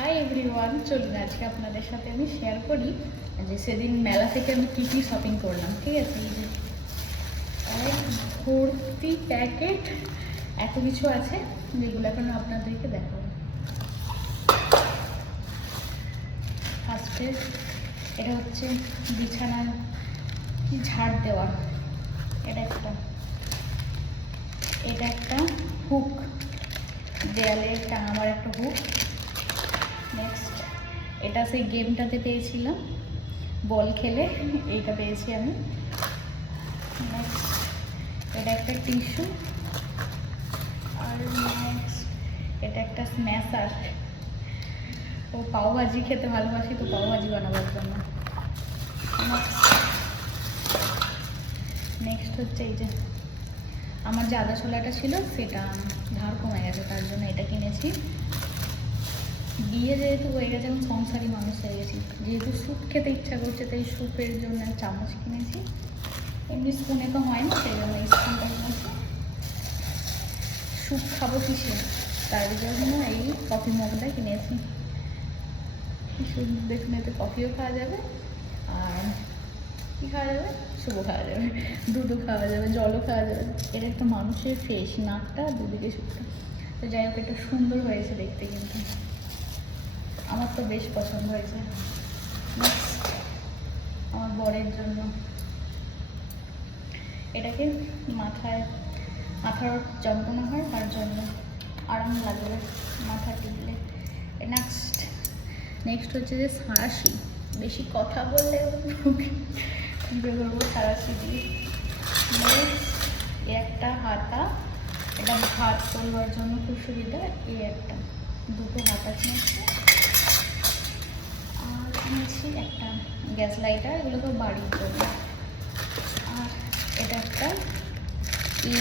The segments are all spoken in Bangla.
হাই এভরিওয়ান, চলুন আজকে আপনাদের সাথে আমি শেয়ার করি যে সেদিন মেলা থেকে আমি কী কী শপিং করলাম। ঠিক আছে, এই যে এক ভর্তি প্যাকেট এত কিছু আছে যেগুলো এখন আপনাদেরকে দেখাবো। ফার্স্টে এটা হচ্ছে বিছানার ঝাড় দেওয়া, এটা একটা হুক, দেয়ালে টাঙাবার একটা হুক। নেক্সট এটা সেই গেমটাতে পেয়েছিলাম, বল খেলে এইটা পেয়েছি আমি। নেক্সট এটা একটা টিস্যু, আর নেক্সট এটা একটা স্ম্যাশার। ও পাওভাজি খেতে ভালোবাসি, তো পাওভাজি বানাবার জন্য। নেক্সট হচ্ছে এই যে আমার যে আদা ছোলাটা ছিল সেটা ধার কমে গেছে, তার জন্য এটা কিনেছি। বিয়ে যেহেতু হয়ে গেছে, এবং সংসারী মানুষ হয়ে গেছি, যেহেতু স্যুপ খেতে ইচ্ছা করছে, তাই স্যুপের জন্য চামচ কিনেছি। এমনি স্পুনে তো হয় না, সেই জন্য স্পুনটা কিনেছি। স্যুপ খাবো কিসে, তার জন্য এই কফি মগটা কিনেছি। স্যুপ দেখুন, এতে কফিও খাওয়া যাবে, আর কী খাওয়া যাবে, স্যুপও খাওয়া যাবে, দুধও খাওয়া যাবে, জলও খাওয়া যাবে। এটা একটা মানুষের ফেস, নাকটা দুদিকে শুকনো। তো যাই হোক, এটা সুন্দর হয়েছে দেখতে, কিন্তু আমার তো বেশ পছন্দ হয়েছে। আমার বরের জন্য এটাকে মাথার যন্ত্রণা হয়, তার জন্য আরাম লাগবে মাথা টিপলে। নেক্সট হচ্ছে যে সাঁড়াশি, বেশি কথা বললে বেরোবো সাঁড়াশি দিয়ে। একটা হাতা, এটা ভাত করবার জন্য খুব সুবিধা। এই একটা দুটো হাতা কিনেছি। আর কিনেছি একটা গ্যাস লাইটার, এগুলো তো বাড়ির জন্য। আর এটা একটা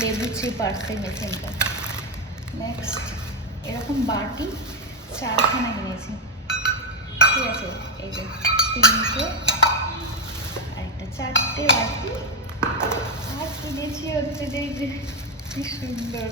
লেবু চিপার সেই মেশিনটা। নেক্সট এরকম বাটি 4খানা কিনেছি। ঠিক আছে, এই যে 3টে আর একটা 4টে বাটি। আর কিনেছি হচ্ছে যে এই যে কি সুন্দর